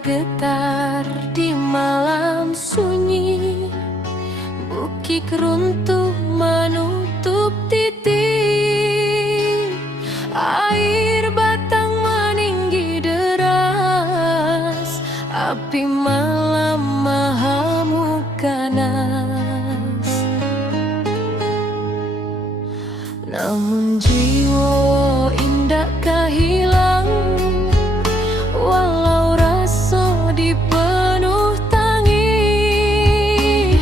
bergetar di malam sunyi. Bukit runtuh menutup titik, air batang meninggi deras, api malam mengamuk ganas. Namun jiwa indah hilang, walau rasa dipenuh tangi.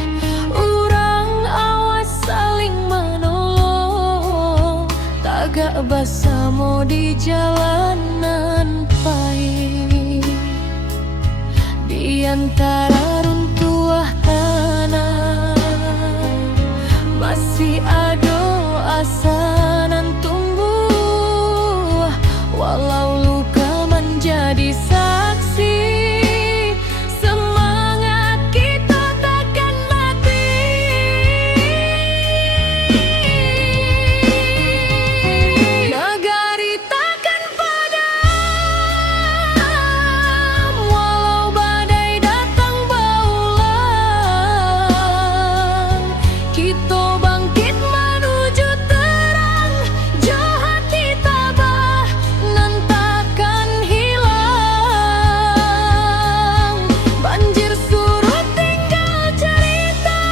Urang awas saling menolong, tagak bersama di jalanan pahit. Di antara runtuhan tanah masih ada asa nan tumbuh, walau luka menjadi saksi. Semangat kita takkan mati. Nagari takkan padam, walau badai datang berulang. Kita bangkit menuju terang, jauh hati tabah nan takkan hilang. Banjir surut tinggal cerita,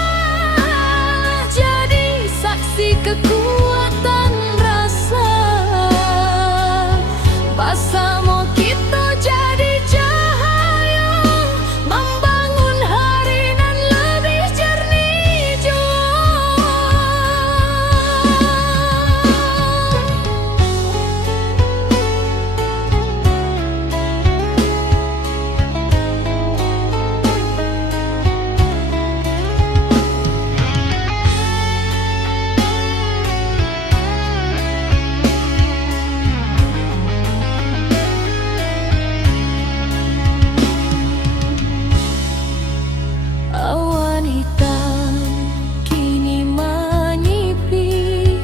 jadi saksi kekuatan rasa. Bersama kita jadi cahaya, membangun hari nan lebih jernih jua. Awan hitam kini menyipi,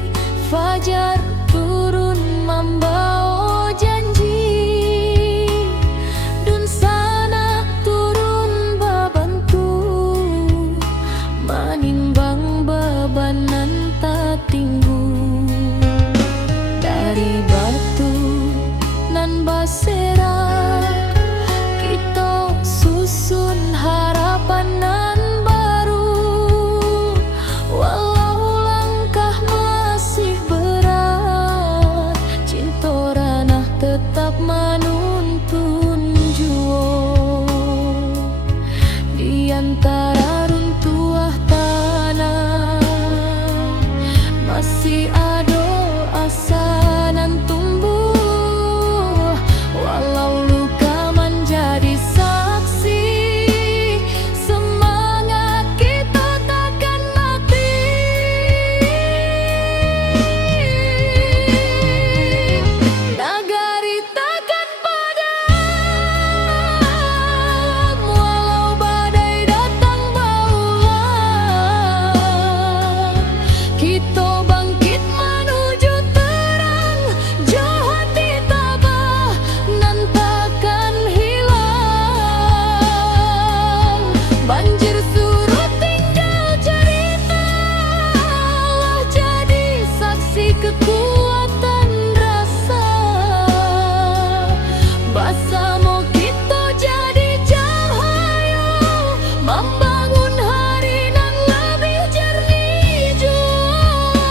fajar turun membawa janji. Dun sana turun babantu, menimbang beban nan tak tinggu. Dari batu nan basera, kita susun harapan nan baru. Walau langkah masih berat, cinta ranah tetap menuntun jua. Di antara runtuhan tanah masih ada asa nan tumbuh, walau luka menjadi saksi. Semangat kita takkan mati. Nagari takkan padam, walau badai datang berulang. Kita bangkit menuju terang, jauh hati tabah nan takkan hilang. Banjir surut tinggal cerita, jadi saksi kekuatan rasa. Bersama kita jadi cahaya, membangun hari nan lebih jernih jua.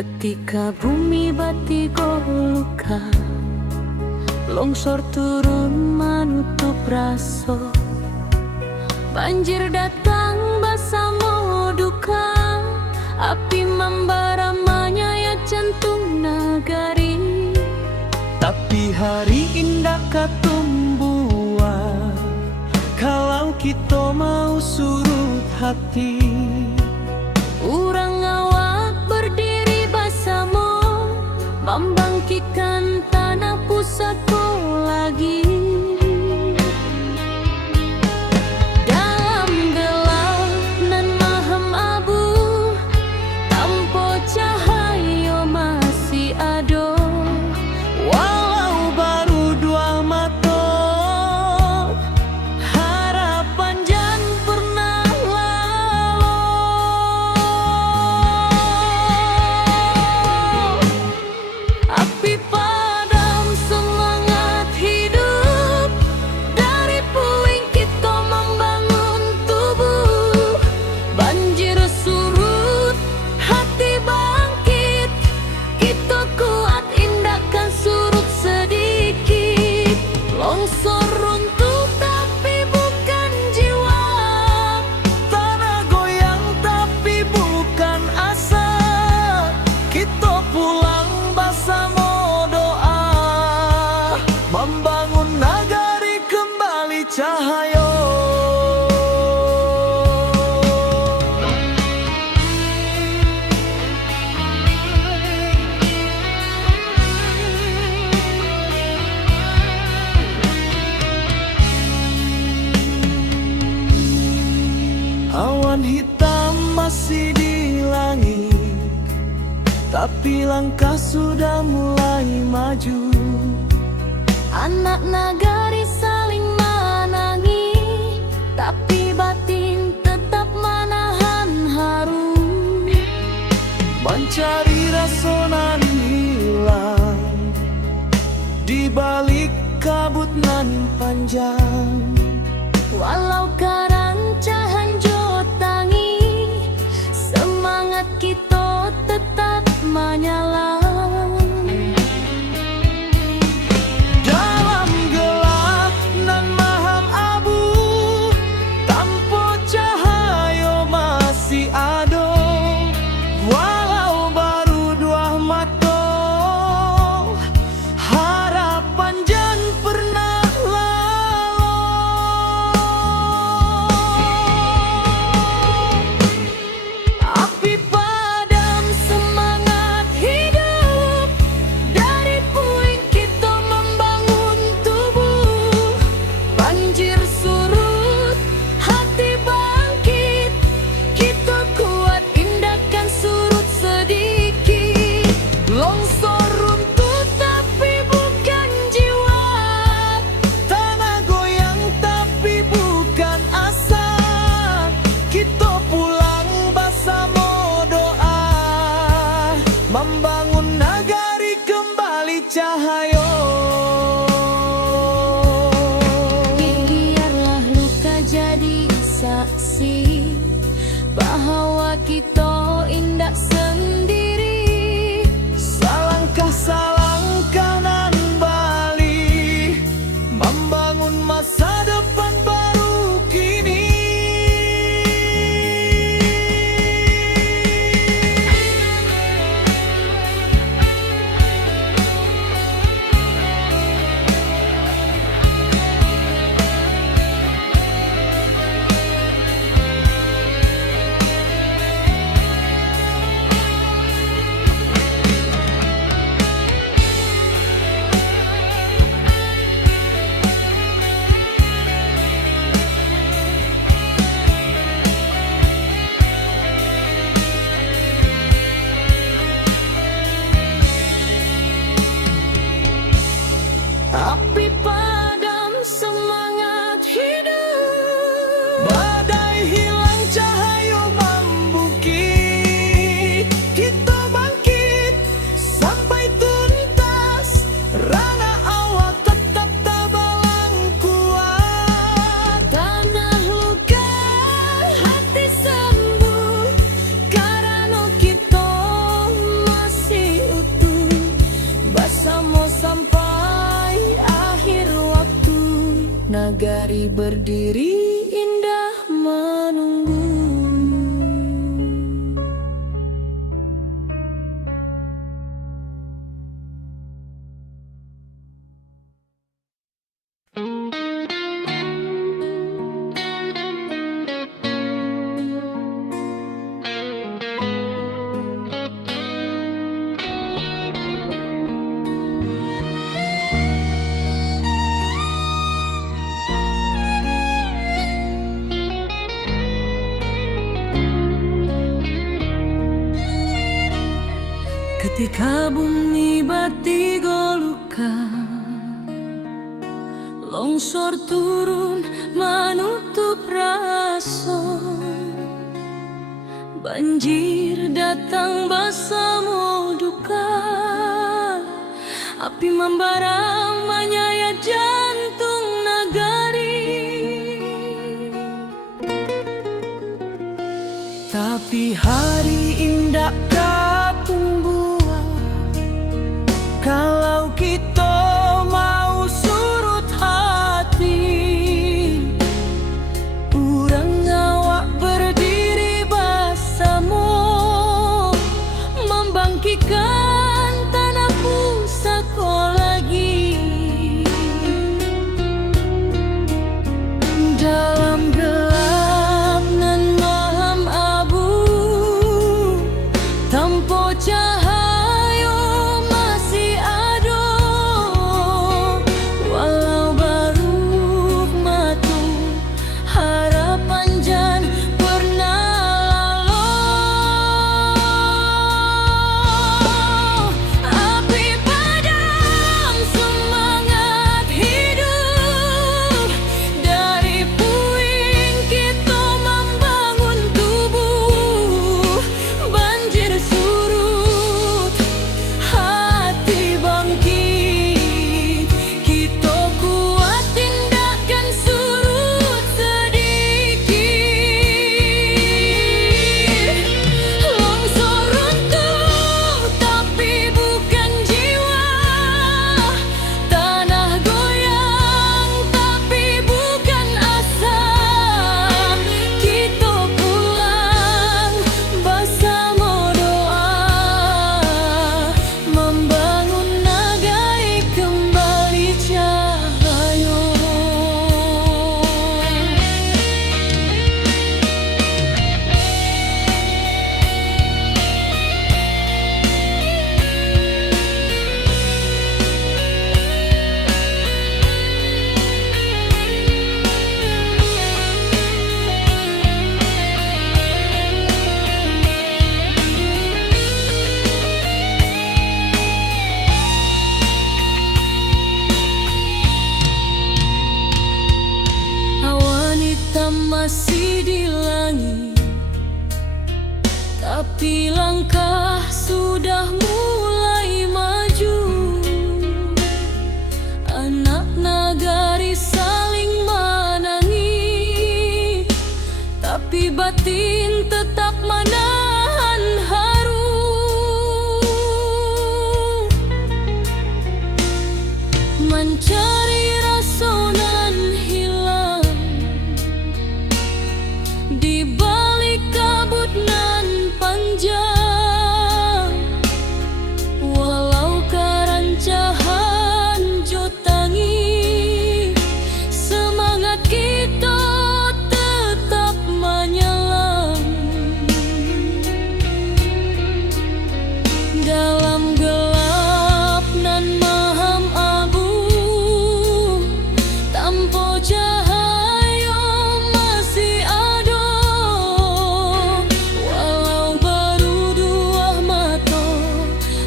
Ketika bumi batigo luka, longsor turun menutup raso, banjir datang bersama duka, api membara menyayat jantung nagari. Tapi hari indah katumbuhan, kalau kita mau surut hati. Urang awak berdiri bersama, membangkitkan tanah pusatku lagi. Dalam gelap nan maham abu, tanpa cahaya masih ada. Walau baru dua mata, harapan jan pernah lalu. Api padam semangat hidup, dari puing kita membangun tubuh. Banjir surut, hati bangkit, kita kuat indahkan surut sedikit. Longsor runtuh tapi bukan jiwa, Tanah goyang tapi bukan asa. Kita pulang bersama doa, membangun nagari kembali cahaya. Awan hitam masih di langit, tapi langkah sudah mulai maju. anak nagari saling menangi, tapi batin tetap menahan haru. Mencari rasa nan hilang di balik kabut nan panjang. Walau karancahan jotangi, semangat kita tetap menyala. Dalam gelap nan maham abu, tanpa cahaya masih ada. Walau baru dua mata, harapan jan pernah lalu. Api padam semangat hidup, dari puing kita membangun tubuh. Banjir surut, hati bangkit, kita kuat indahkan surut sedikit. Longsor runtuh tapi bukan jiwa, tanah goyang tapi bukan asa. Kita pulang bersama doa, membangun nagari kembali cahaya. Biarlah luka jadi saksi bahwa kita indah sendiri. Salangkah salangkah nan bali, membangun masa depan baru kini. nagari berdiri indah menunggu. Ketika bumi batigolukan, longsor turun menutup rasa, banjir datang bersama duka, api membara menyayat jantung nagari. Tapi hari indah kalau kita mau surut hati, urang awak berdiri bersama, membangkitkan tanah pusaka lagi. Dalam gelap nan malam abu, tanpa cahaya masih di langit, tapi langkah sudah mulai maju. Anak nagari saling menangis, tapi batin tetap menahan haru. Mencari rasa nan hilang di balik kabut nan panjang, walau karancahan jotangi, semangat kita tetap menyelam. Dalam gelap nan maham abu, tanpa cahaya masih ada, walau baru dua mata,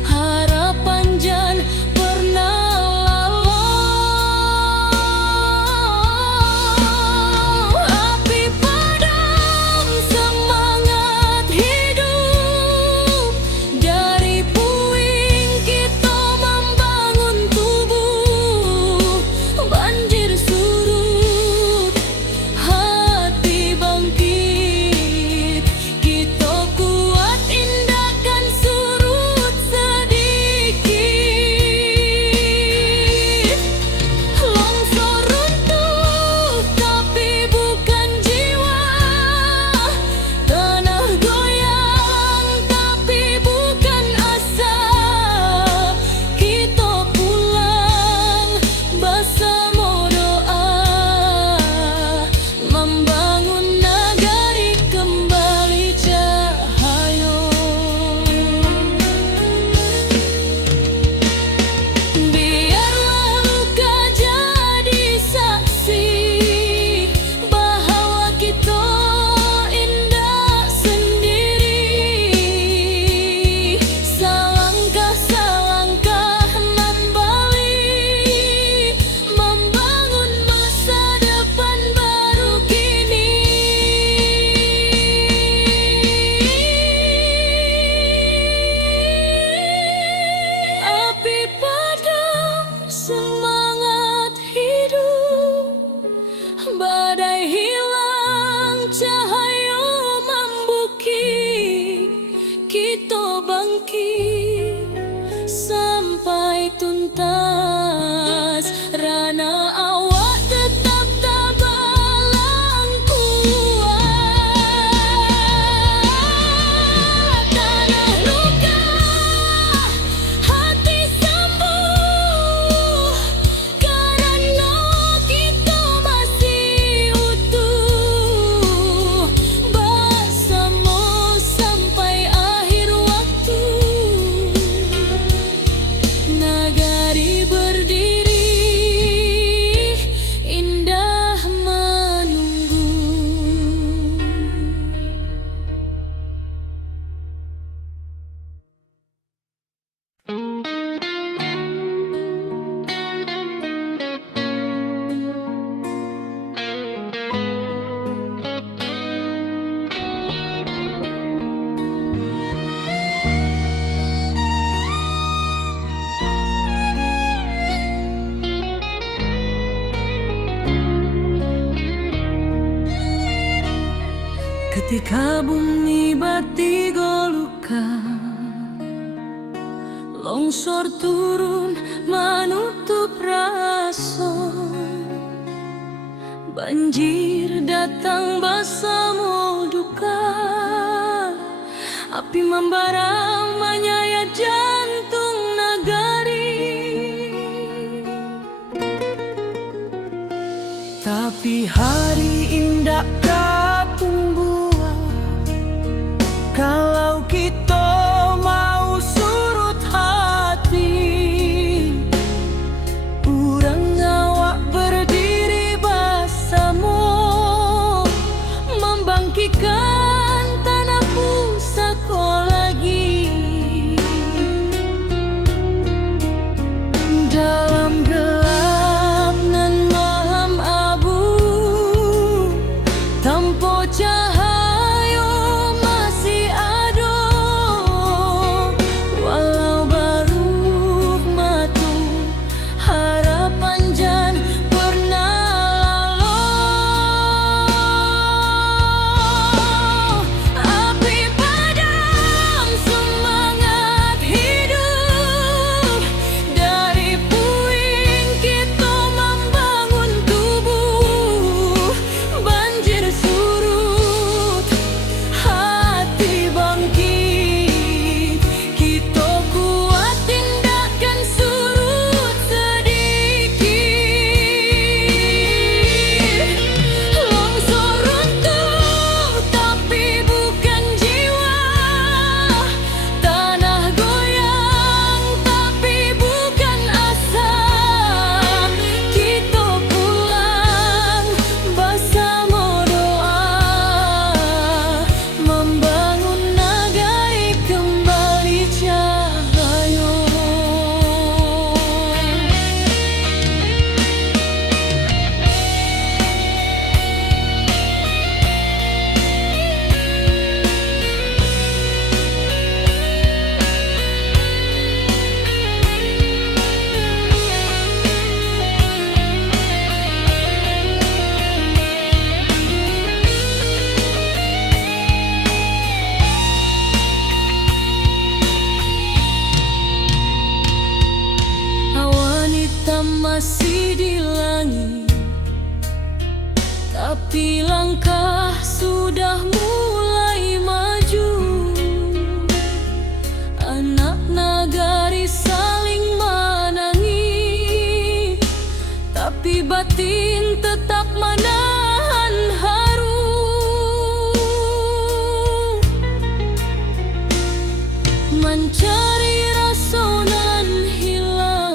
harapan jan pernah lalu. badai hilang cahaya membukit, kita bangkit sampai tuntas. Rana awak tetap tabalang kuat. Tanah luka, hati sembuh, karena kita masih utuh bersama sampai akhir waktu. Nagari berdiri, indah menunggu. Ketika bumi batigo luka, longsor turun menutup rasa, banjir datang bersama duka, api membara menyayat jantung nagari. Tapi hari indah kapung buah, kalau kita mau surut hati, urang awak berdiri bersama, membangkitkan tanah pusaka lagi. Dalam gelap nan malam abu, tanpa cahaya masih ada, walau baru matu harapan jan pernah lalu. Api padam semangat hidup, dari puing kita membangun tubuh. Banjir surut, hati bangkit, kita kuat tindakan surut sedikit. Longsor runtuh tapi bukan jiwa, tanah goyang tapi bukan asa. Kita pulang bersama doa, membangun nagari kembali cahaya. Awan hitam masih di langit, tapi langkah sudah mulai maju. Anak nagari saling menangis, tapi batin tetap menahan haru. Mencari rasa nan hilang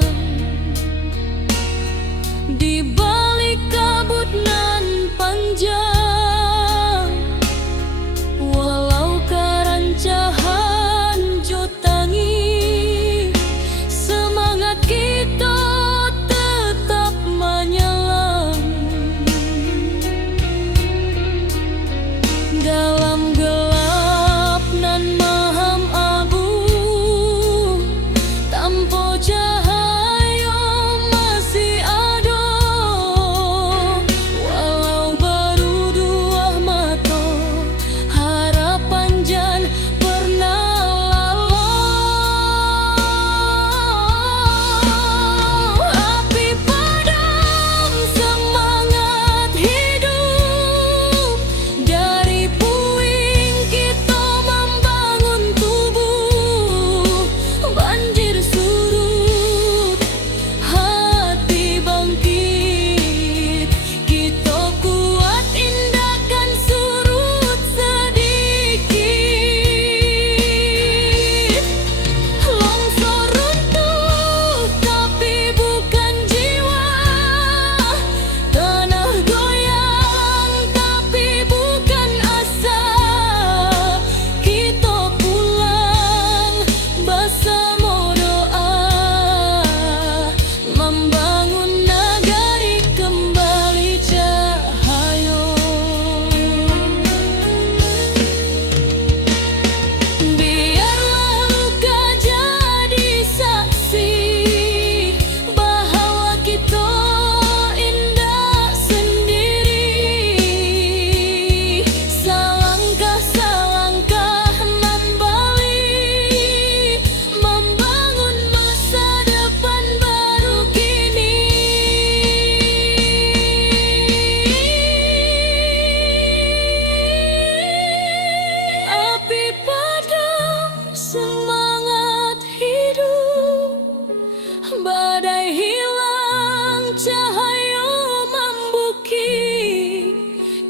di balik kabut nan panjang, walau karancahan jotangi, semangat kita tetap menyala. Dalam gelap nan maham abu, tanpa cahaya masih ada, walau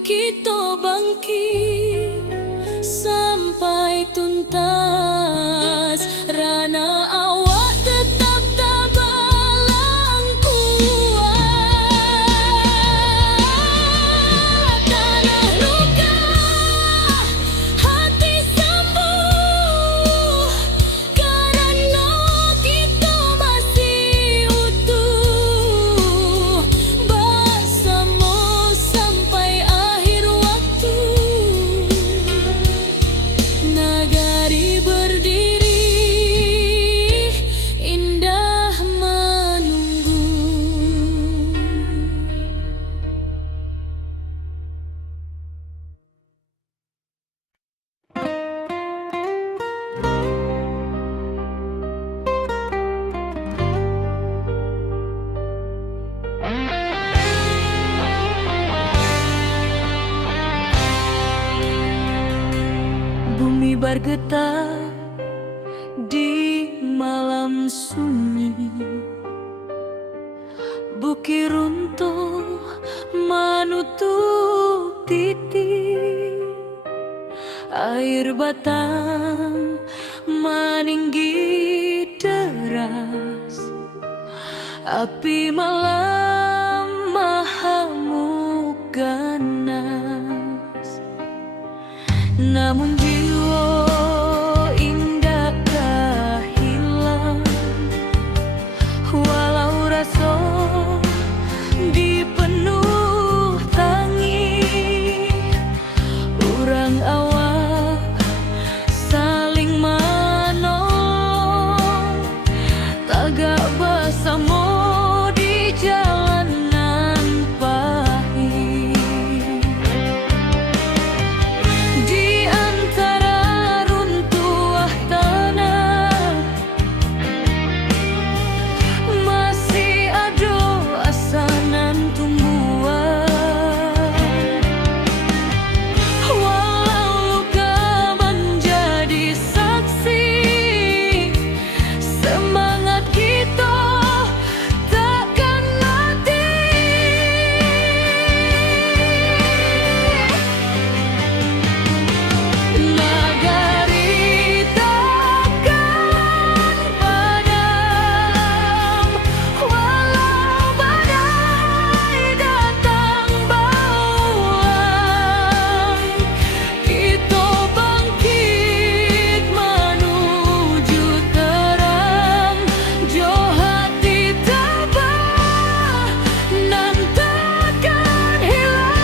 kita bangkit sampai tuntas. Rana awak tetap tabalang kuat. Tanah luka, hati sembuh, karena kita masih utuh bersama sampai akhir waktu. Nagari berdiri indah menunggu. Bumi bergetar di malam sunyi, bukit runtuh menutup titik, air batang meninggi deras, api malam mahamuk ganas. Namun jiwa indakkah hilang, walau rasa dipenuh tangis. Urang awak saling menolong, tagak bersama di jalanan pahit. Di antara runtuh tanah masih ada asanan tumbuhan. Walau luka menjadi saksi, semangat kita takkan mati. Nagari takkan padam, walau badai datang bauan. Kita bangkit menuju terang, jo hati tabah nan takkan hilang.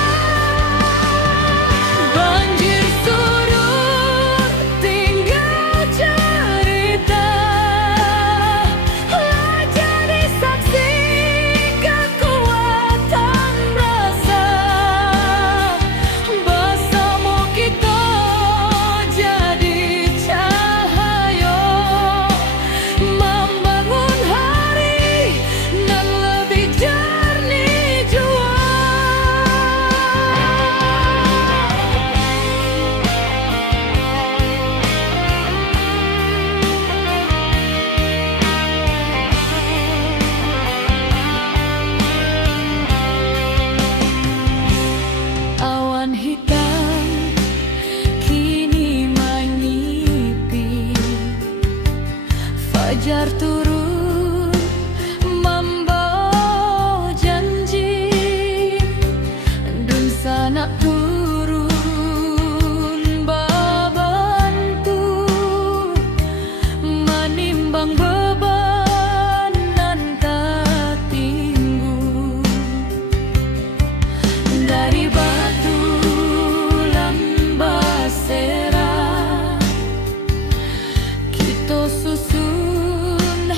Banjir surut tinggal cerita, lah jadi saksi kekuatan rasa. Bersama kita jadi cahaya, membangun hari nan lebih jernih jua. Awan hitam kini menyipi, fajar turun membawa janji, dun sanak turun babantu, menimbang beban nan tak tinggu. Dari batu lambasera kita susun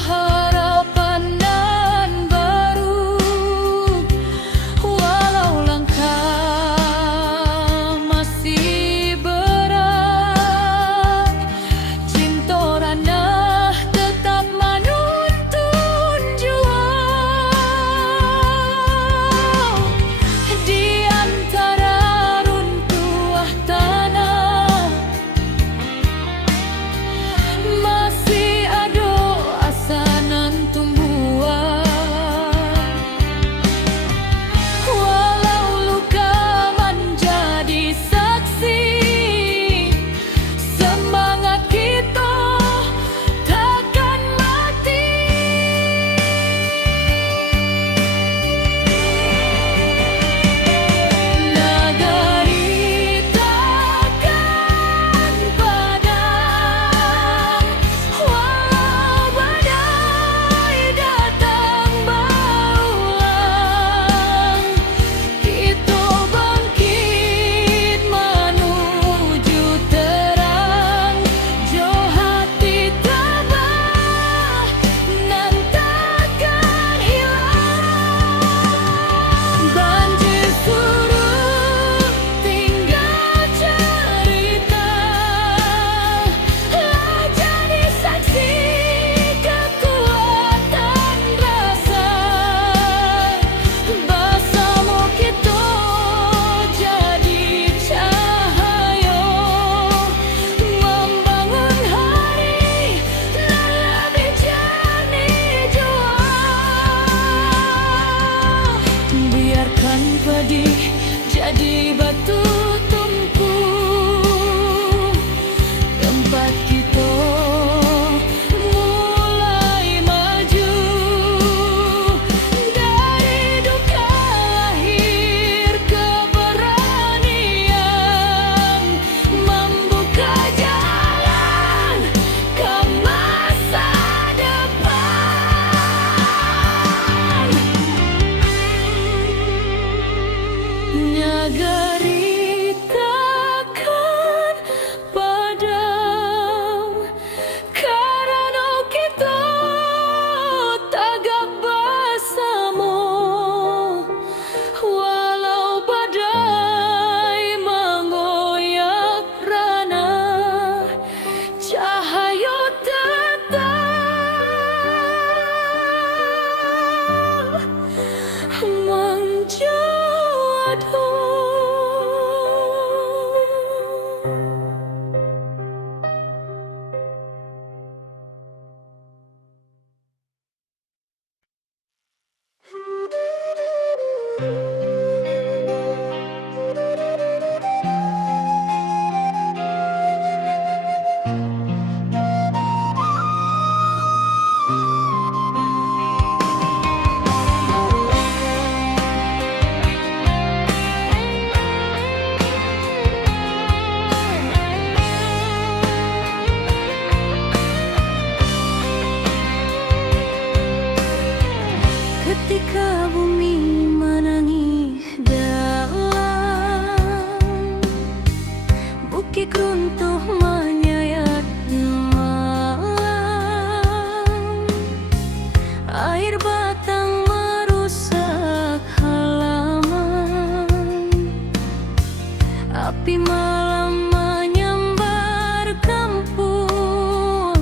Tapi malam menyambar kampung.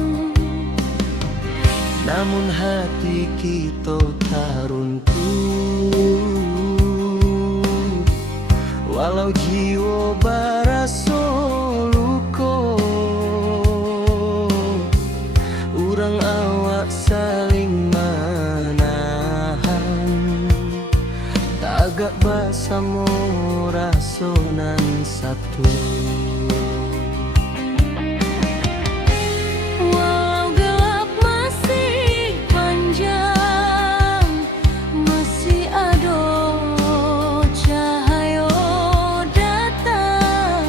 Namun hati kita tak runtuh, walau jiwa baraso luko. Urang awak saling menahan, tagak basamo rasonan satu. Walau gelap masih panjang, masih ada cahaya datang.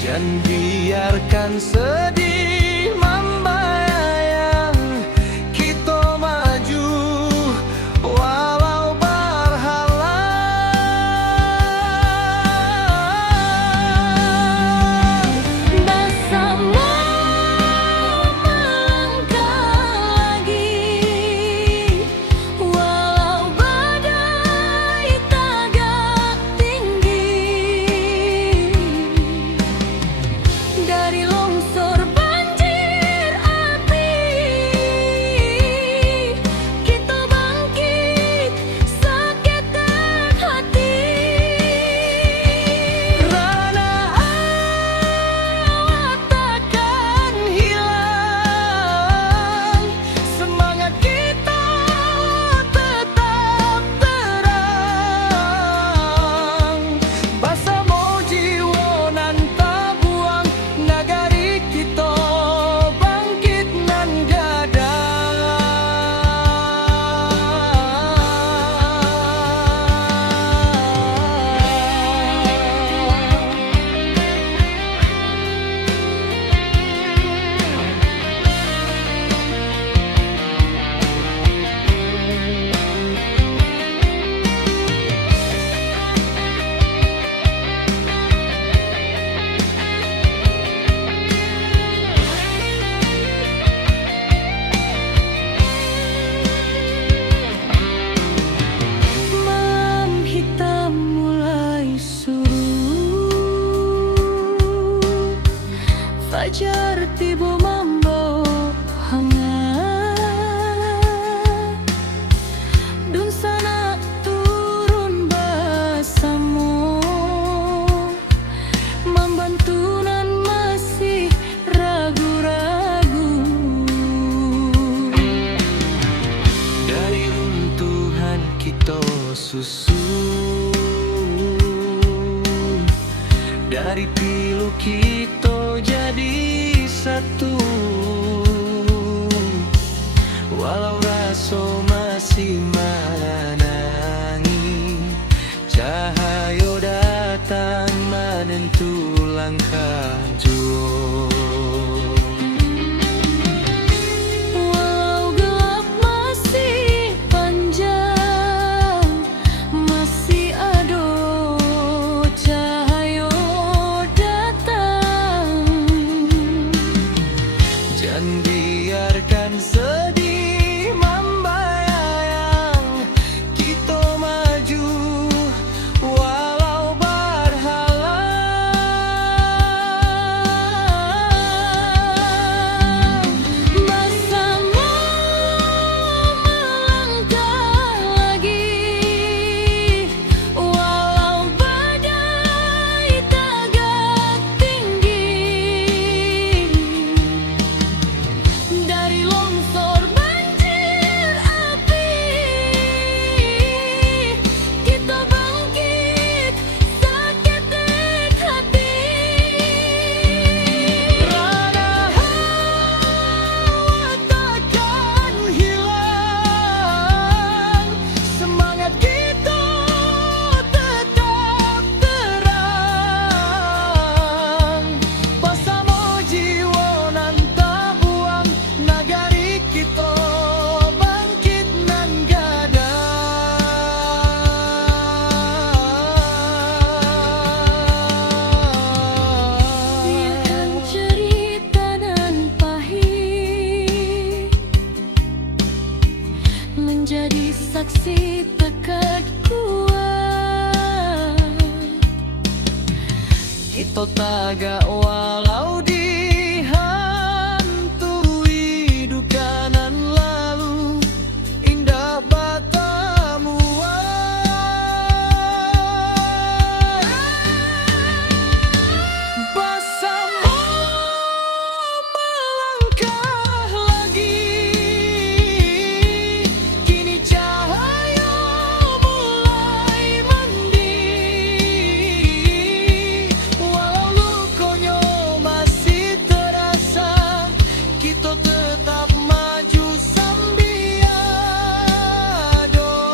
Jangan biarkan sedih membayang, kita maju walau berhalang. Bersama melangkah lagi, walau badai tagak tinggi. Dari longsor banjir api, kita bangkit seketat hati. Rana awak takkan hilang, semangat kita tetap terang. Basamo jiwa nan tabuang, nagari kita bangkit nan gadang. Malam hitam mulai surut, fajar tiba membawa hangat. Dun sana turun bersama, membantu nan masih ragu-ragu. Dari runtuhan kita susun, dari pilu kita jadi satu. Walau raso masih menangi, cahaya datang menentu langkah jua. Walau gelap masih panjang, masih ada cahaya datang. Jangan biarkan sedih membayang, kita maju walau berhalang. totaga walau dihantui duka nan lalu indah batamu. Bersama melangkah lagi, kini cahaya mulai mandi. Walau lukonya masih terasa, kita tetap maju sambia doa.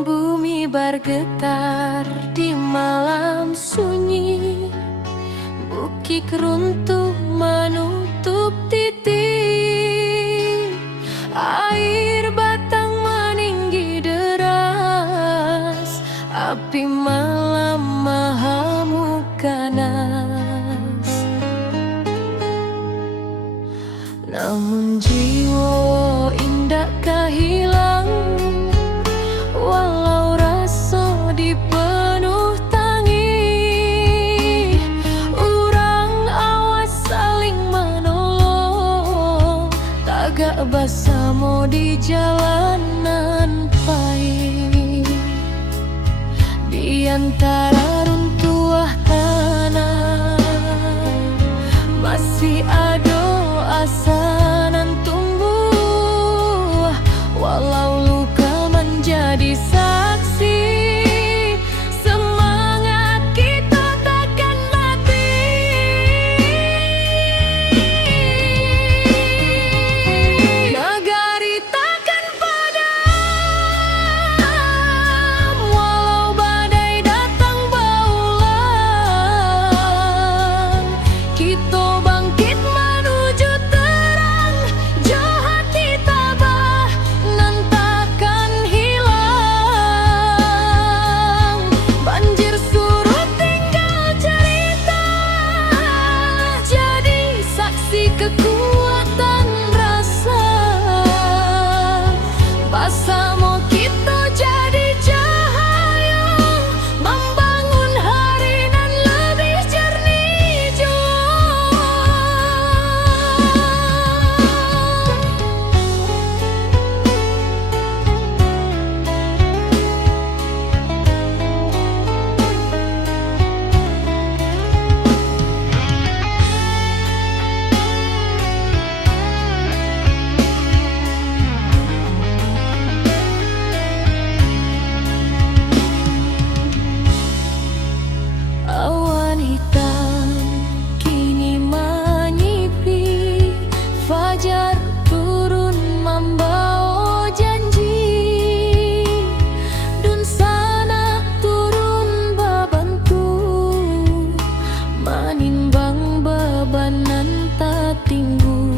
Bumi bergetar di malam sunyi, bukit runtuh menutup titik, air batang meninggi deras, api malam mengamuk ganas. Namun jiwa indah kehilang, walau rasa dipenuh tangi, urang awas saling menolong, tagak bersama di jalanan pahit. Di antara runtuhan tanah masih ada asa nan tumbuh, walau luka menjadi saksi, semangat kita takkan mati. Negari takkan padam, walau badai datang berulang, kita bangkit menuju terang, jahat ditabah nan takkan hilang. Banjir surut tinggal cerita, jadi saksi kekuatan rasa. Bersama kita jadi cahaya, membangun hari nan lebih jernih jua. Awan hitam kini menyipi, fajar turun membawa janji, dun sana turun babantu, menimbang beban nan tak tinggu.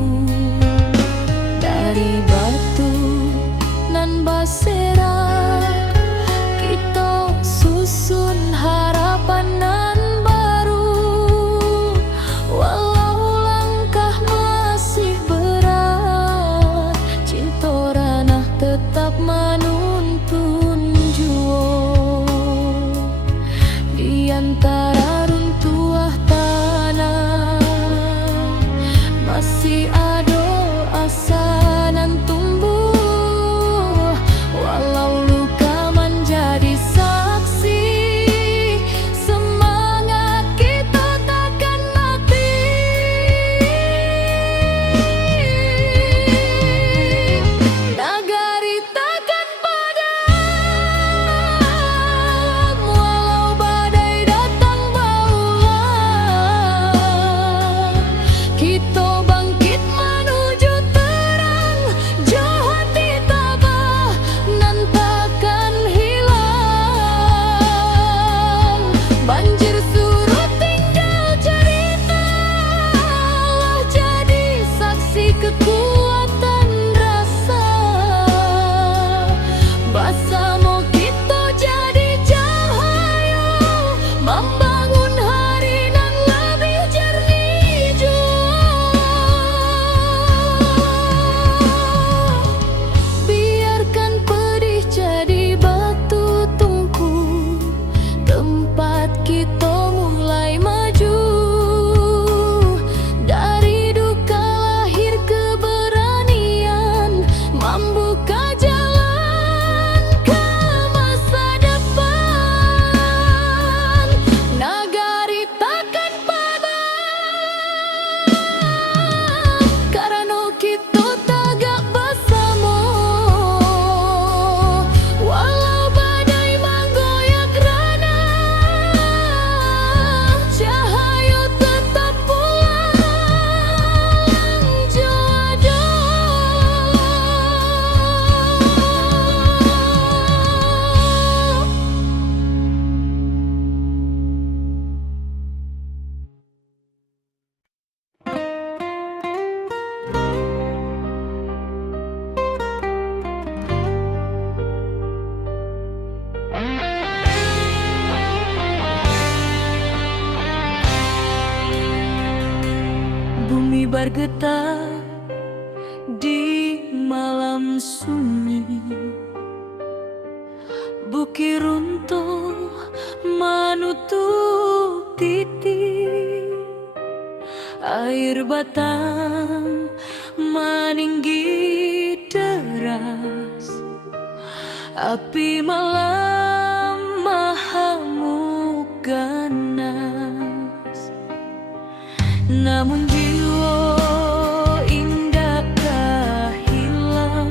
Dari batu nan basera, kita susun harapan nan baru, walau langkah masih berat, cinta ranah tetap menuntun jua. Di antara runtuhan tanah masih ada asa nan tumbuh, bergetar di malam sunyi. Bukit runtuh menutup titik, air batang meninggi deras, api malam mahamuk ganas. Namun jiwa indakkah hilang,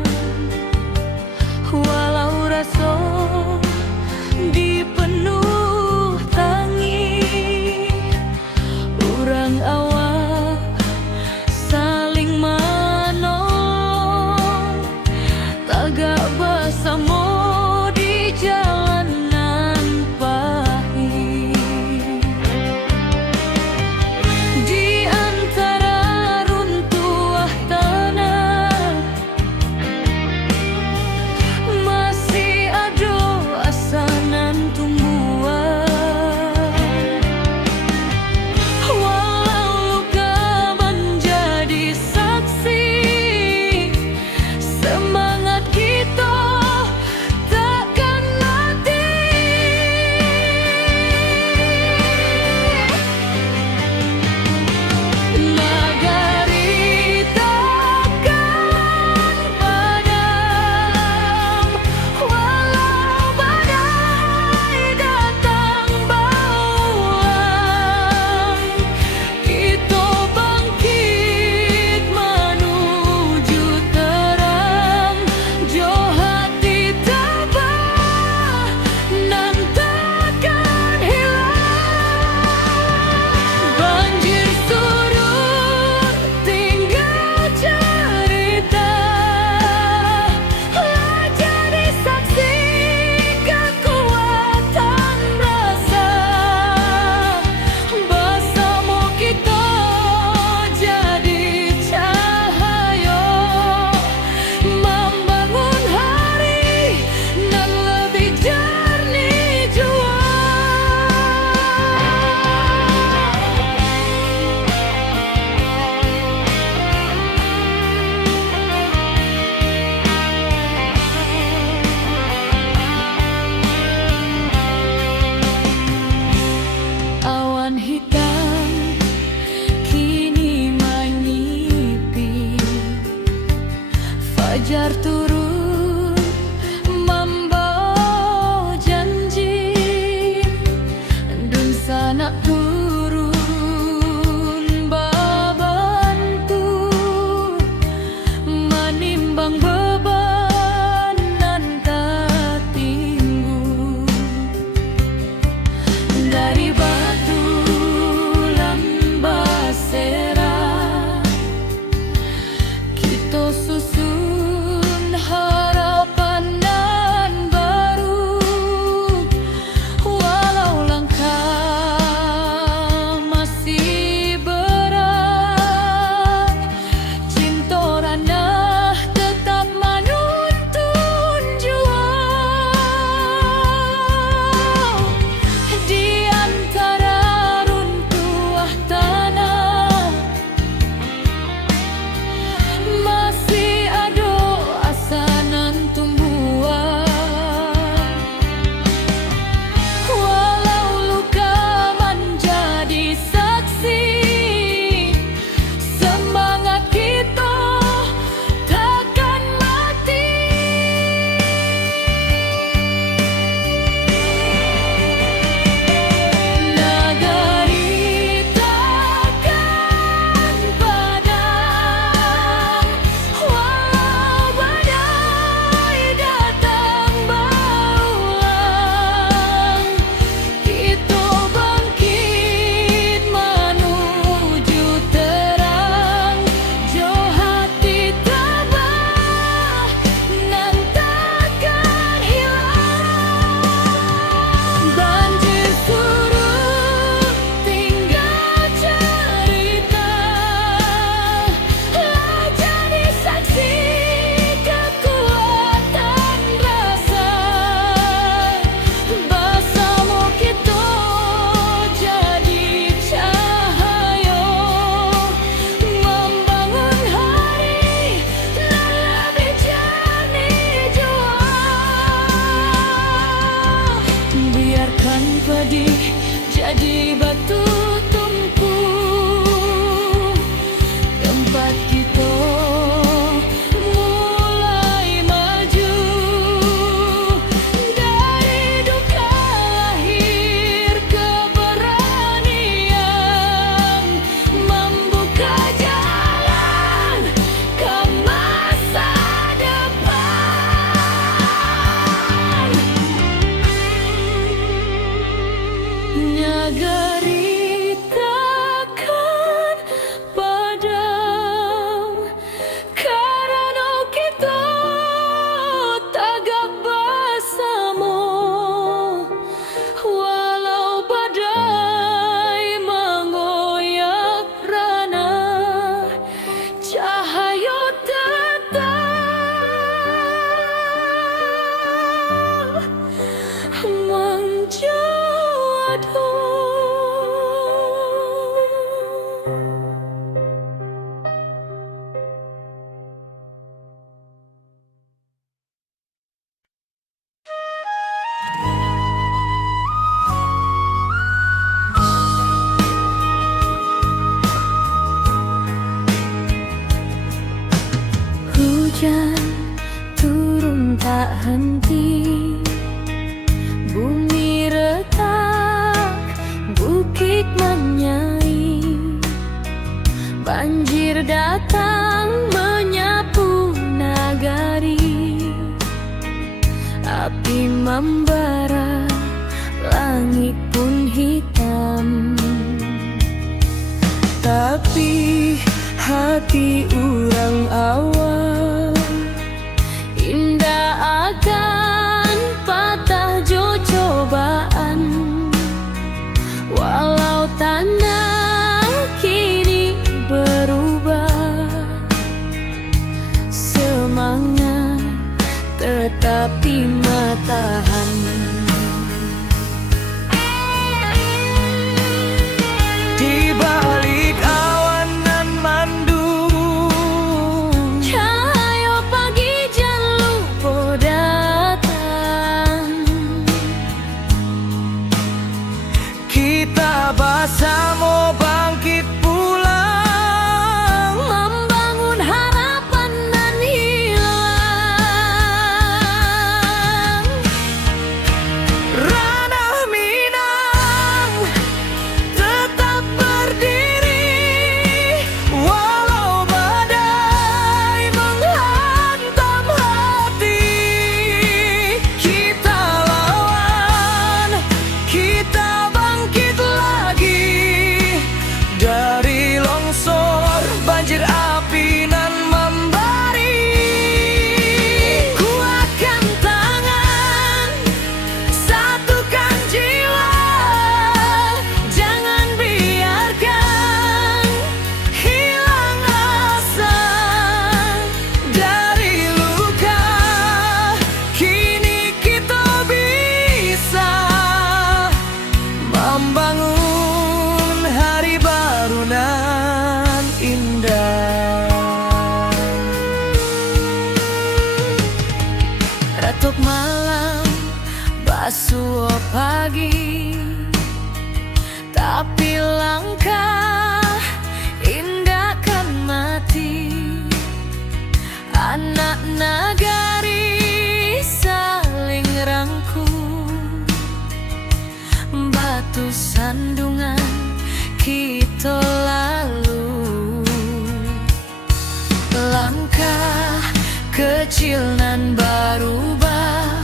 walau rasa dipenuh tangis. Urang awak saling menolong, tagak bersama di jalanan pahit. Di antara runtuh tanah masih ada asanan tumbuhan. Walau luka menjadi saksi, semangat kita takkan mati. Nagari takkan padam, walau badai datang baulan. Kita bangkit menuju terang, jo hati tabah nan takkan hilang. Banjir surut tinggal cerita, jadi saksi kekuatan rasa. Bersama kita jadi cahaya, membangun hari nan lebih jernih jua. Awan hitam kini menyipi, fajar turun membawa janji, dun sanak turun babantu, menimbang beban nan tak tinggu. Dari batu lambasera kita susun hujan turun tak henti, bumi retak, bukit menyai, banjir datang menyapu nagari, api membara, langit pun hitam. Tapi hati urang awal indah akan patah jo cobaan, walau tanah kini berubah, semangat tetapi matahan. Di balik awan nan mandung, Cahaya pagi jan lupa datang. kita bersama bangkit pulang, Membangun harapan nan hilang. ranah Minang tetap berdiri, walau badai menghantam hati. Kita lawan, kita bangkit lagi dari longsor, banjir api nan membari. Kuatkan tangan, satukan jiwa, jangan biarkan hilang asa. Dari luka kini kita bisa membangun hari baru nan indah. Retuk malam, basuh pagi, tapi langkah indah kan mati. Anak nagari saling rangkul, batu sandungan kita lalu. Langkah kecil nan berubah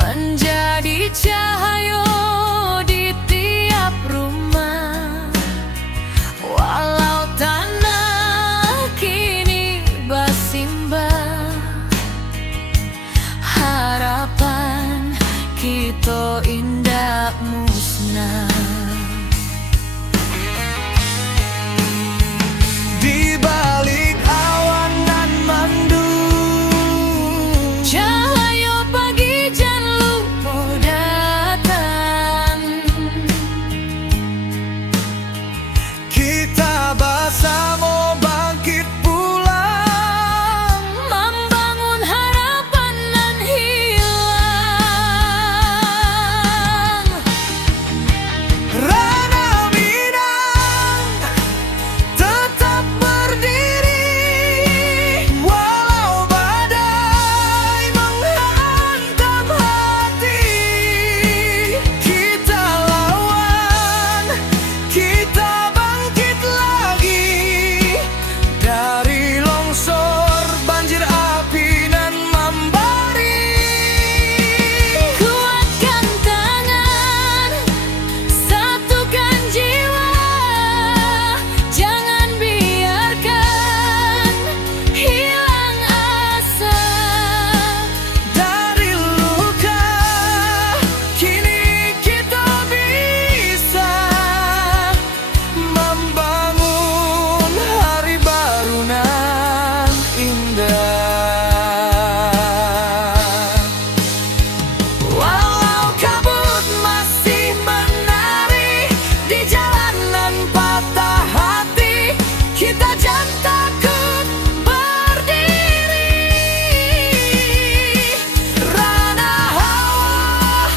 menjadi cahaya di tiap rumah, walau tanah kini bersimbah, harapan kita indah musnah. Di balik awan nan mandung, Cahaya pagi jan lupa datang. kita bersama bangkit pulang, Membangun harapan nan hilang. ranah Minang tetap berdiri, walau badai menghantam hati. Kita lawan, kita bangkit lagi dari longsor, banjir api nan membari. Kuatkan tangan, satukan jiwa, jangan biarkan hilang asa. Dari luka kini kita bisa membangun hari baru nan indah. Walau kabut masih menari di jalanan patah hati, kita jangan takut berdiri. Ranah hawa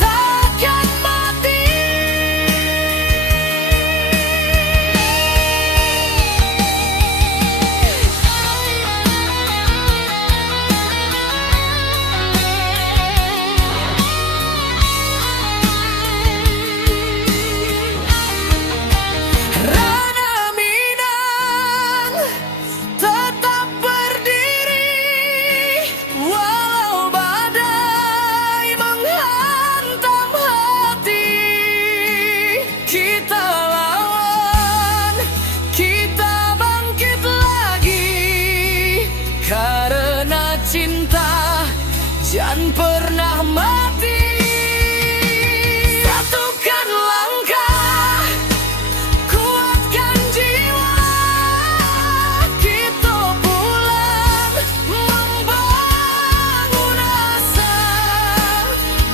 takkan mati. pernah mati. Satukan langkah, kuatkan jiwa, kita pulang membangun asa.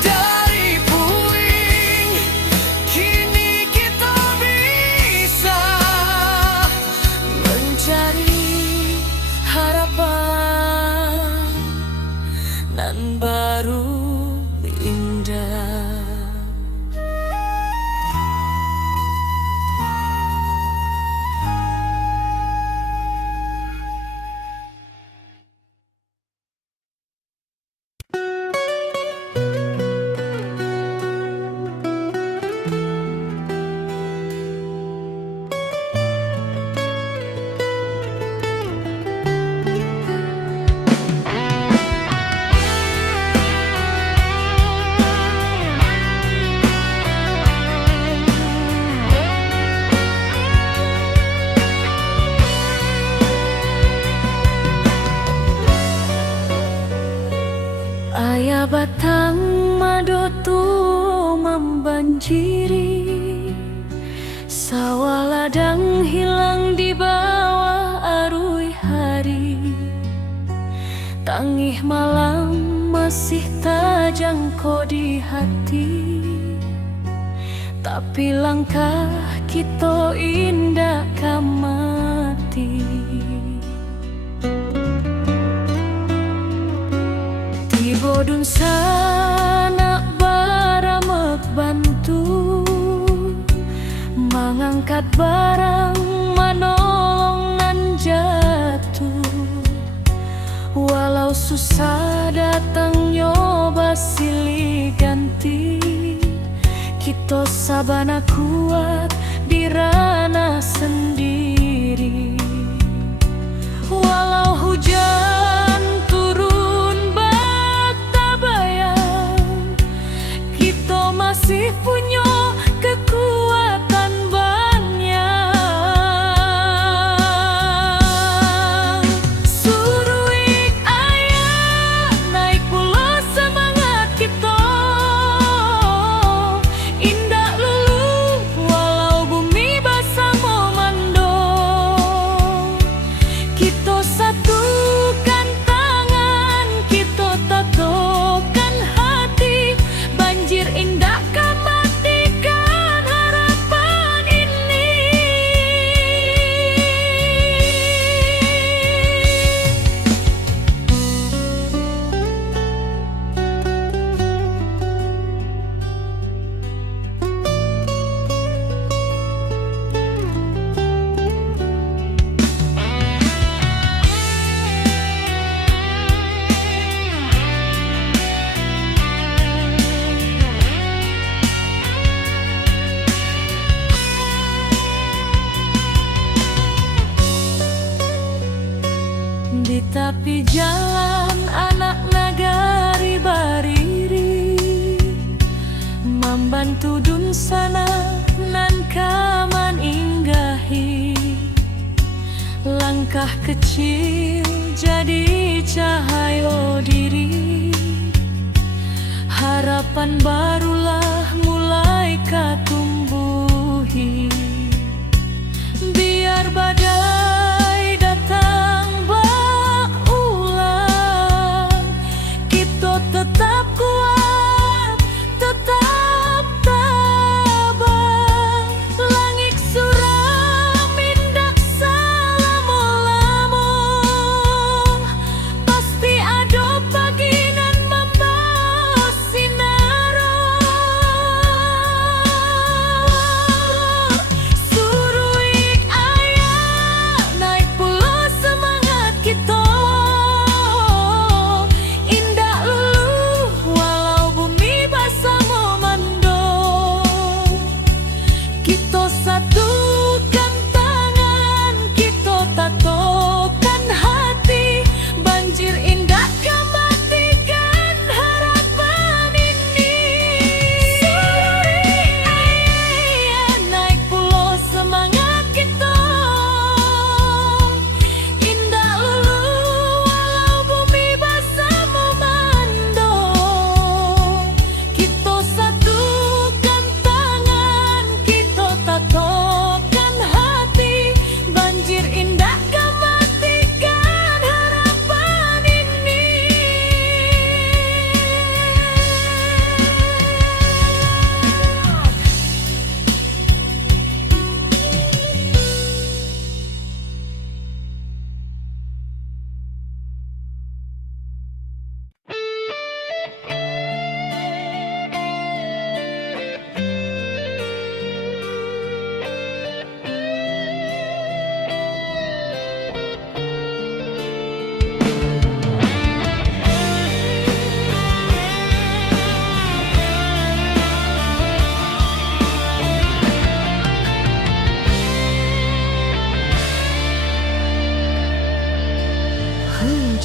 Dari puing, kini kita bisa mencari harapan nan baru indah. Ayah batang madotu membanjiri, sawah ladang hilang di bawah arus hari. Tangih malam masih terjangkau di hati, tapi langkah kita indah kamati. Bodun sana baramek bantu mengangkat barang manolong nan jatuh. Walau susah datang nyoba silih ganti, kita sabana kuat di ranah sendiri. Walau hujan turun bayang, kita masih punya kekuatan banyak. Suruh ayah naik pula semangat kita, indah lulu walau bumi basah memando. Kita satukan tangan, kita tatokan hati, banjir indah kamatikan harapan ini. Di tepi jalan anak nagari bariri, membantu dun sana nan kaman inggahi. Langkah kecil jadi cahaya diri, harapan barulah mulai katumbuhi. Biar badai datang berulang, kita tetap kuat, tetap tabah. Langit suram indah selama-lama, pasti ada pagi nan membawa sinar.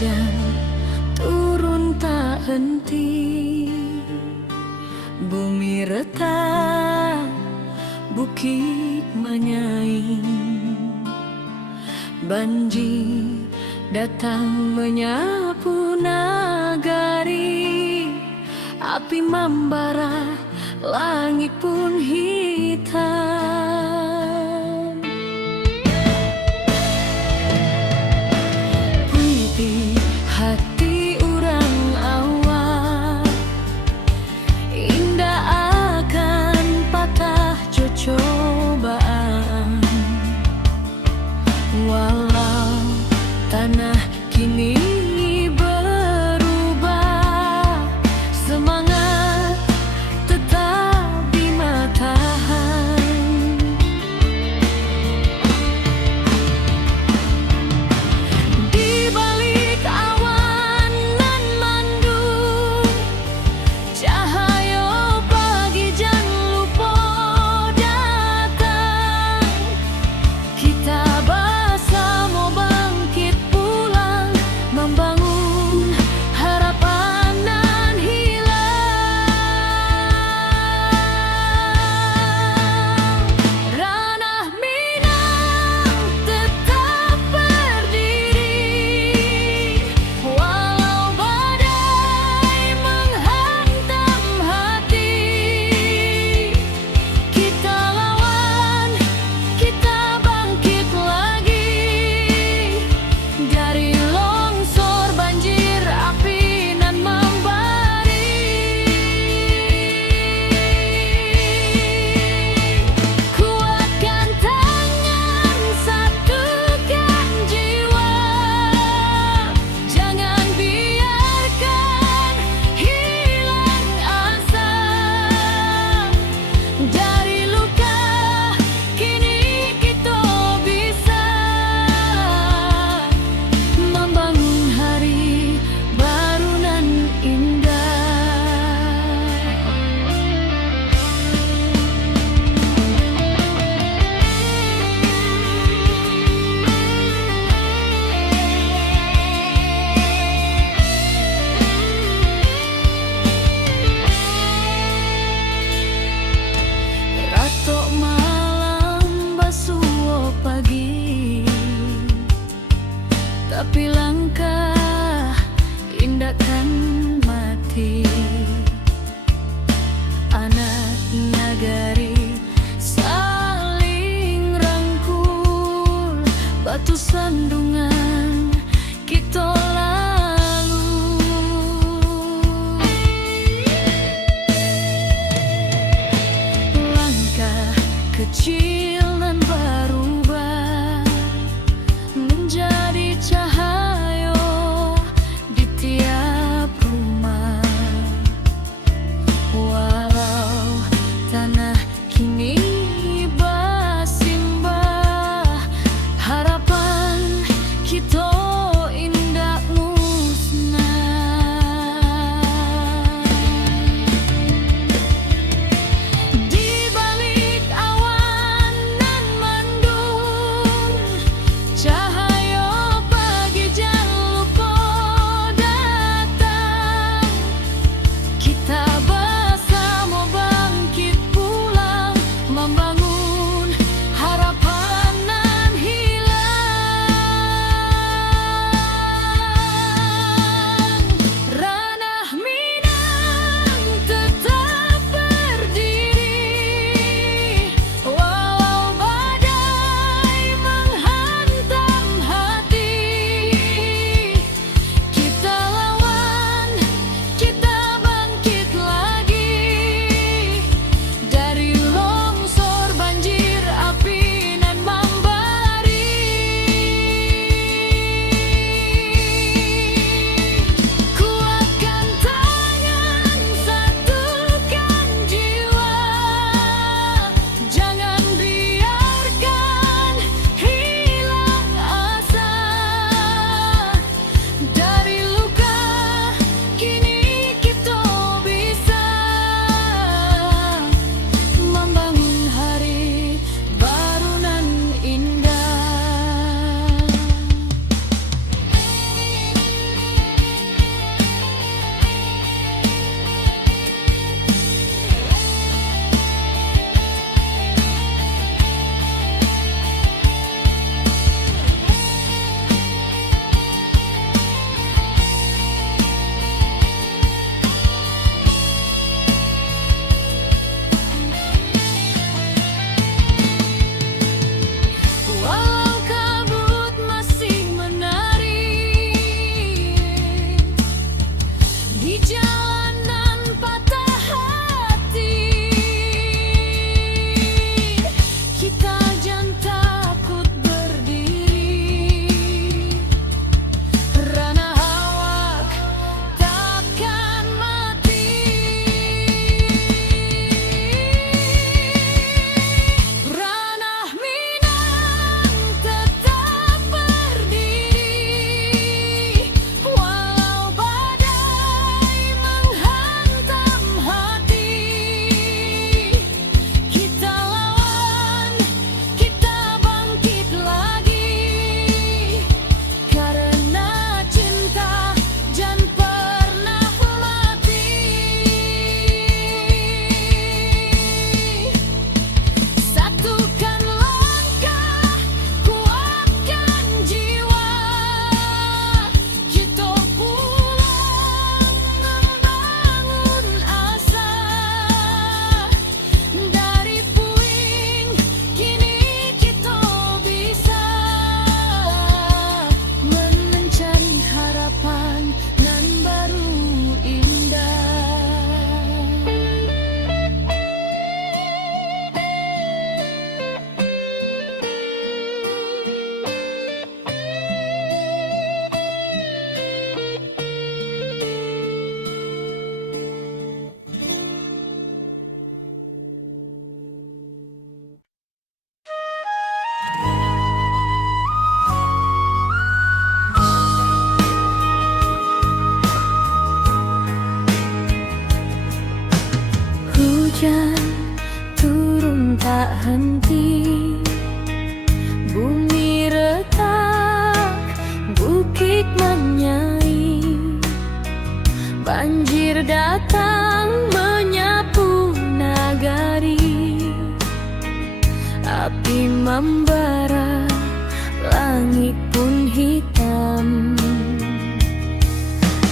hujan turun tak henti, bumi retak, bukit menyaing, banjir datang menyapu nagari, api membara, langit pun hitam. Putih hati orang awak, indah akan patah cobaan. Walau tanah kini berubah, semangat tetap di matahan. Di balik awan nan mendung, cahaya pagi jan lupa datang. Kita bersama bangkit pulang, membangun harapan nan hilang. Ranah Minang tetap berdiri, walau badai menghantam hati. Kita lawan, kita bangkit lagi, dari longsor, banjir, api nan membari. Kuatkan tangan, satukan jiwa, jangan biarkan hilang asa. Dari luka kini kita bisa membangun hari baru nan indah. Ratok malam basuh pagi, tapi langkah indahkan mati. Anak nagari saling rangkul, batu sandungan kita lalu. Langkah kecil nan berubah menjadi cahaya di tiap rumah. Walau tanah kini bersimbah, harapan berhenti. Bumi retak, bukit menyai, banjir datang menyapu nagari. Api membara, langit pun hitam.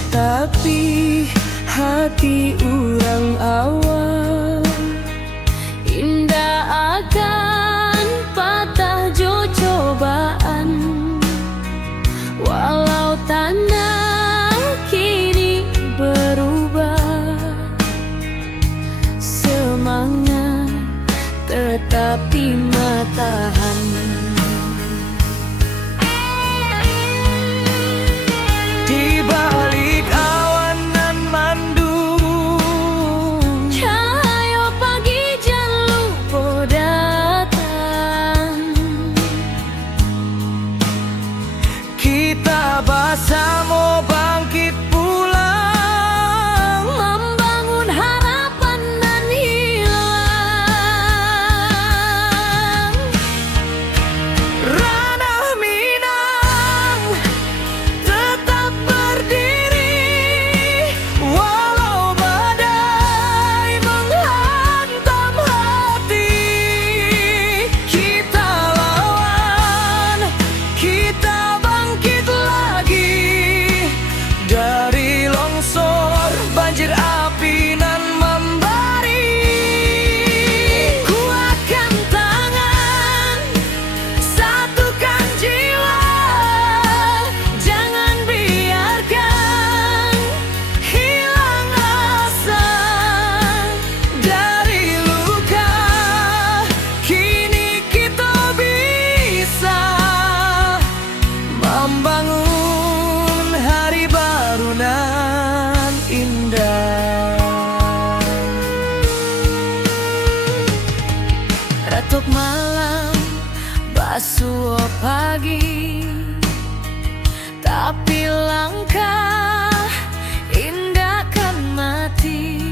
Tapi hati orang awam indah akan patah jo cobaan. Walau tanah kini berubah, semangat tetap dimatahan. Di balik awan nan mandung, Cahaya pagi jan lupa datang. kita bersama bangkit pulang, Membangun harapan nan hilang. ranah Minang tetap berdiri, walau badai menghantam hati. Kita lawan, kita bangkit lagi dari longsor, banjir api nan membari. Kuatkan tangan, satukan jiwa, jangan biarkan hilang asa. Dari luka kini kita bisa membangun hari baru nan indah. Retuk malam, basuh pagi, tapi langkah indah kan mati.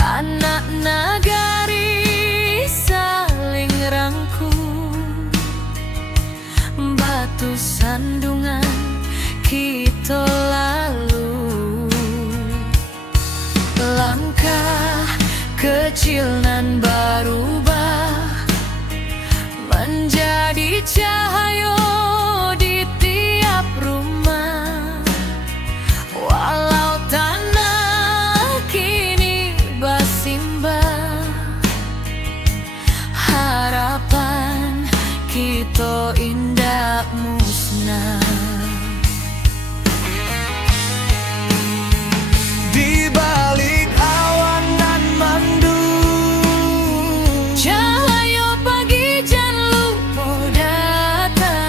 Anak nagari saling rangkul, batu sandungan kita lalu. Langkah kecil nan berubah menjadi cahaya di tiap rumah. Walau tanah kini bersimbah, harapan kita indah musnah. Di balik awan nan mandung, Cahaya pagi jan lupa datang.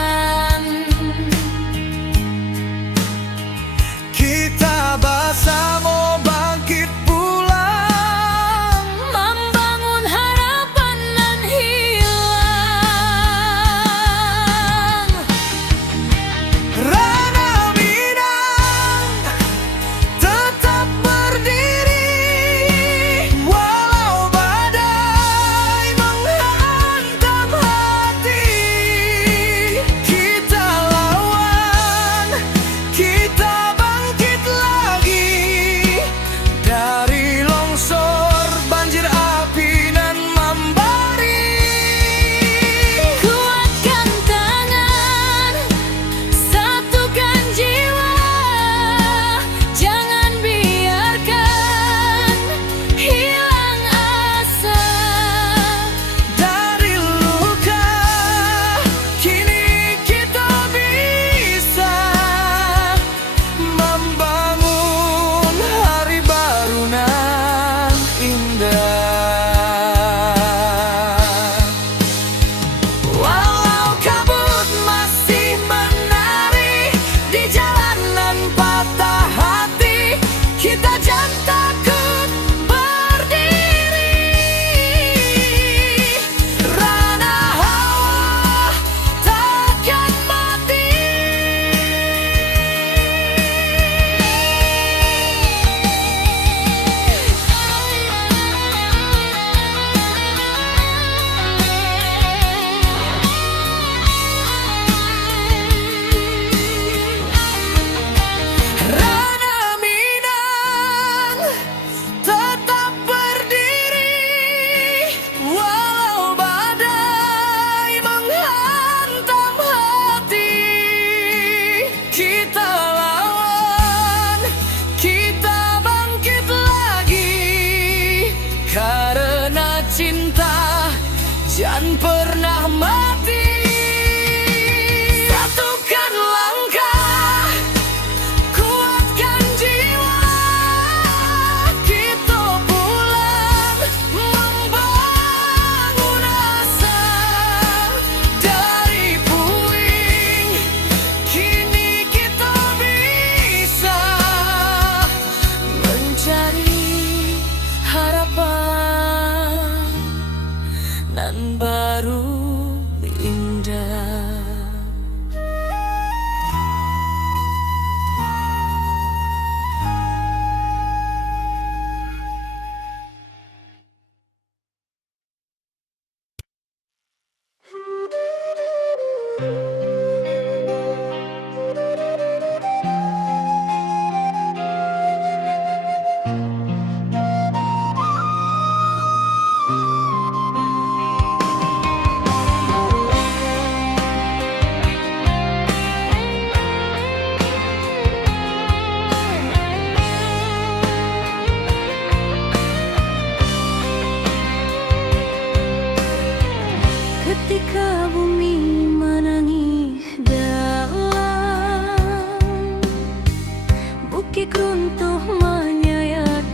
Kikik runtuh menyayat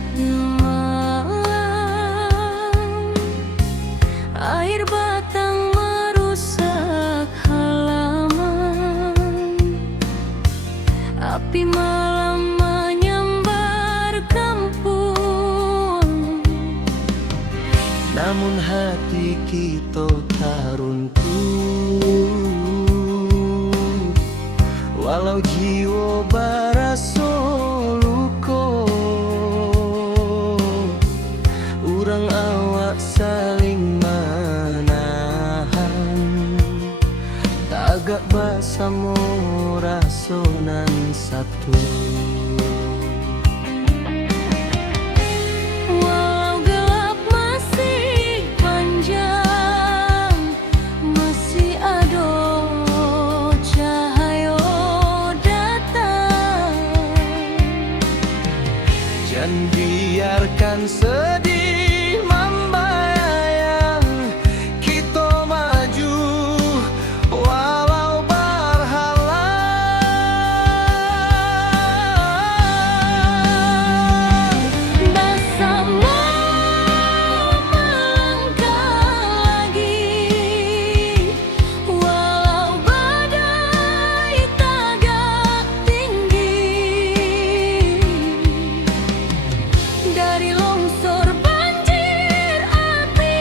malam, air batang merusak halaman, api malam menyambar kampung. Namun hati kita tak runtuh, walau jiwa baraso luko. Urang awak saling menahan, tagak basamo rasonan satu. Walau gelap masih panjang, masih ada cahaya datang. Jangan biarkan sedih membayang, kita maju walau berhalang. Bersama melangkah lagi, walau badai tagak tinggi. Dari longsor banjir api,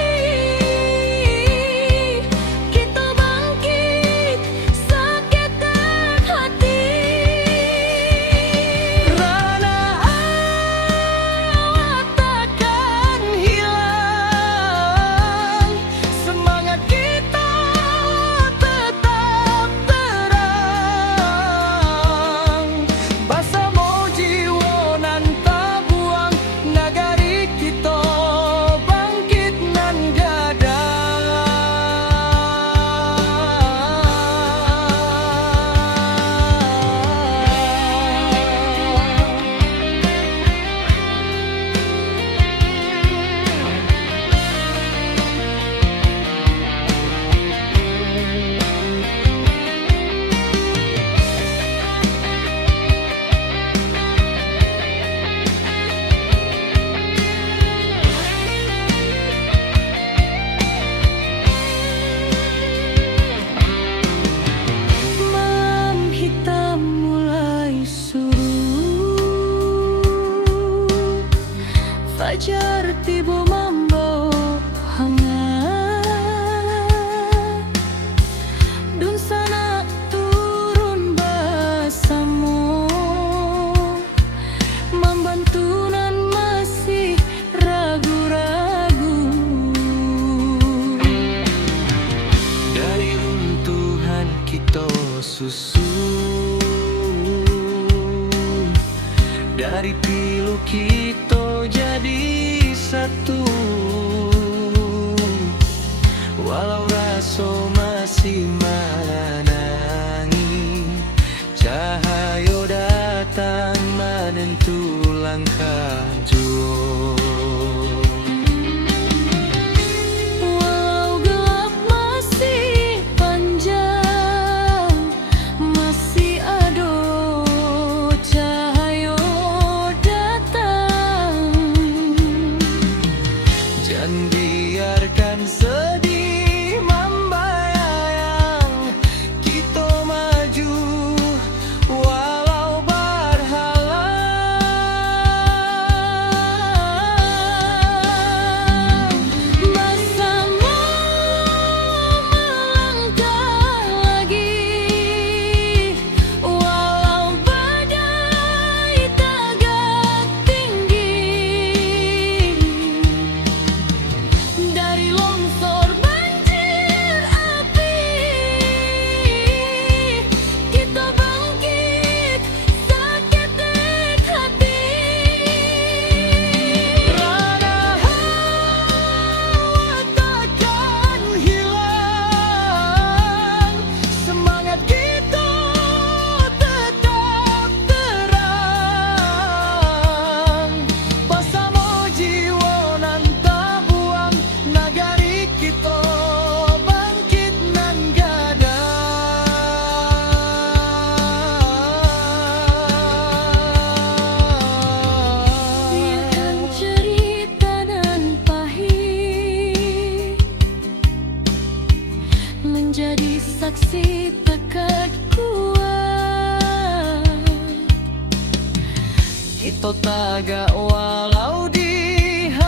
kita bangkit seketek hati. Rana awak takkan hilang, semangat kita tetap terang. Basamo jiwa nan tabuang, nagari kita bangkit nan Malam hitam mulai surut, fajar tiba membawa hangat. Dun sana turun basamo, membantu nan masih ragu-ragu. dari runtuhan kita susun, dari pilu kita jadi satu. Walau raso masih menangi, cahaya datang menentu langkah jua. Walau gelap masih panjang, masih ada cahaya datang. Jangan biarkan sedih membayang, kita maju walau berhalang. kita tagak walau dihantui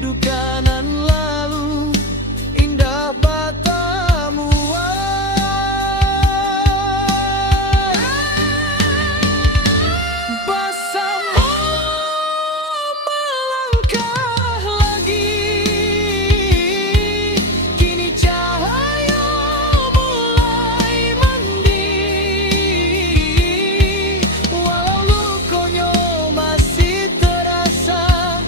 duka nan lalu indah batamu. Bersama melangkah lagi, kini cahaya mulai mandi. Walau lukonya masih terasa,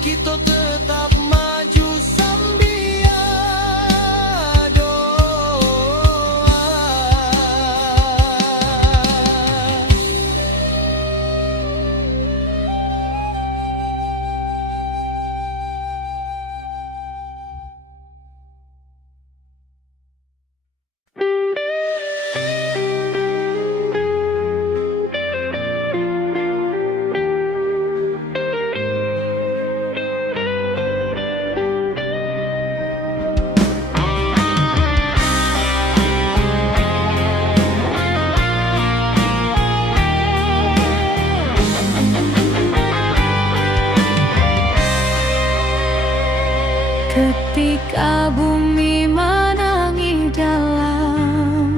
kita tetap maju sambil doa. Ketika bumi menangis dalam,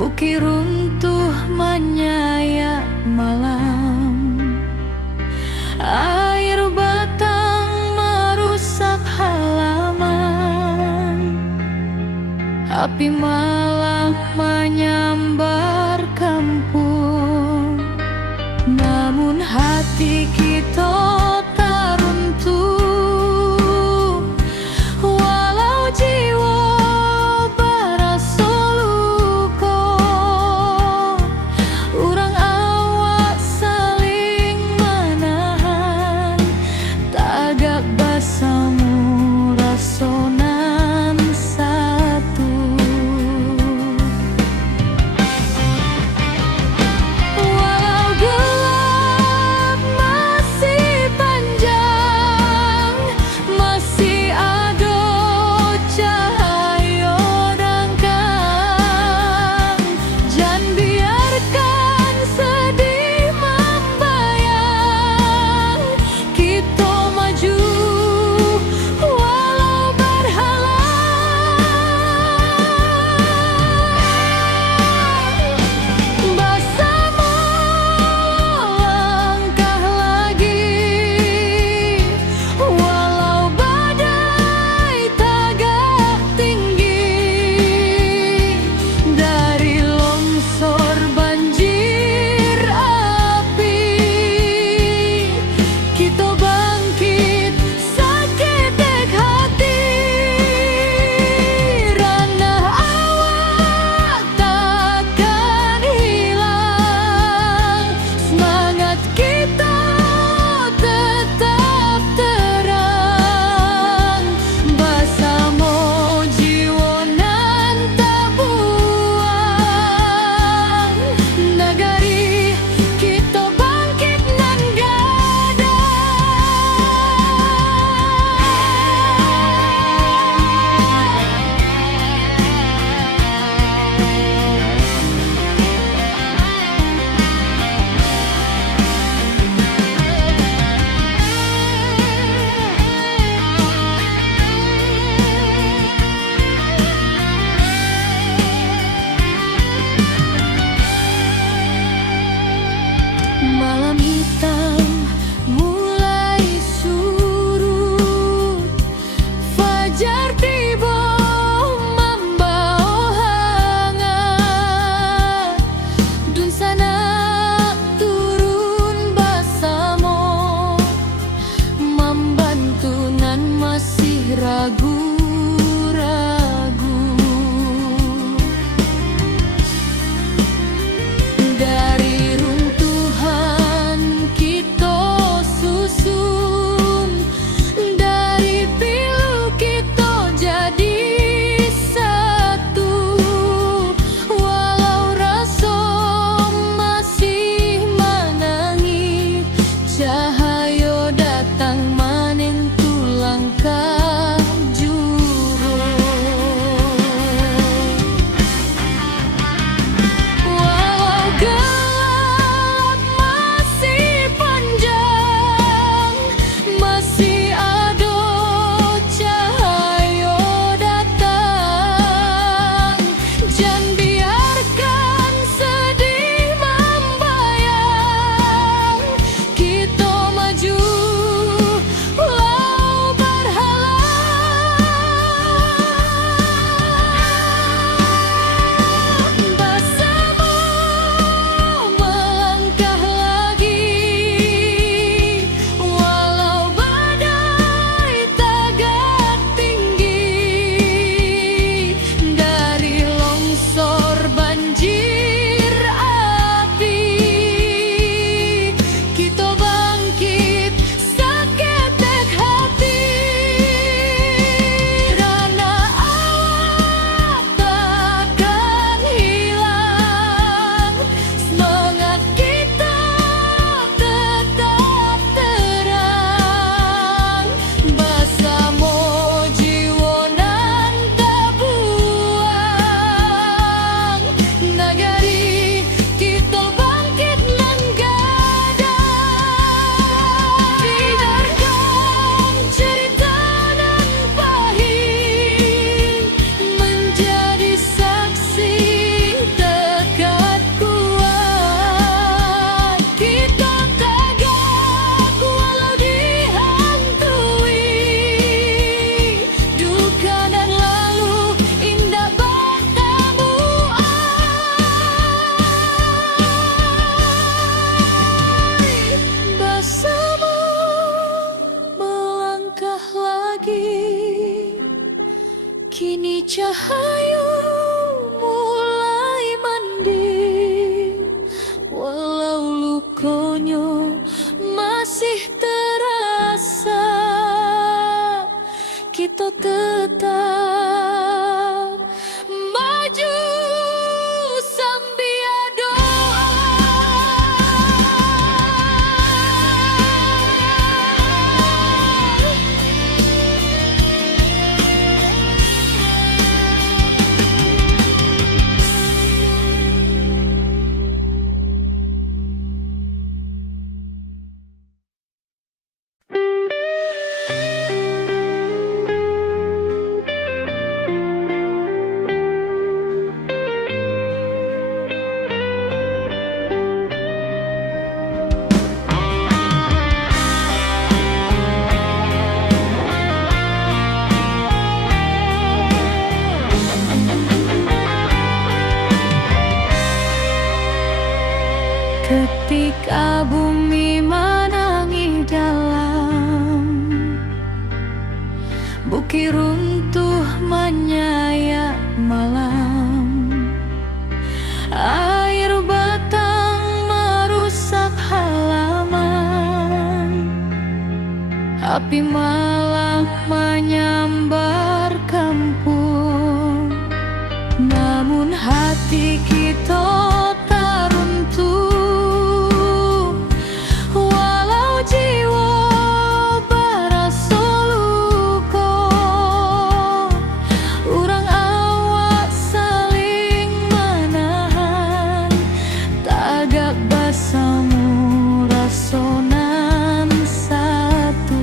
bukit runtuh menyayat malam, air batang merusak halaman, api malam menyambar kampung. Namun hati kita tak runtuh, walau jiwa berasa luka. Urang awak saling menahan, tagak bersama rasonan satu. Ketika bumi menangis dalam, bukit runtuh menyayat malam, air batang merusak halaman, api malam menyambar kampung. Namun hati kita tak runtuh, walau jiwa berasa luka. Urang awak saling menahan, tagak basamu rasonan satu.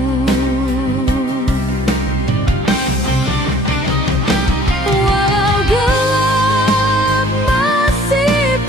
Walau gelap masih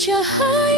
cahaya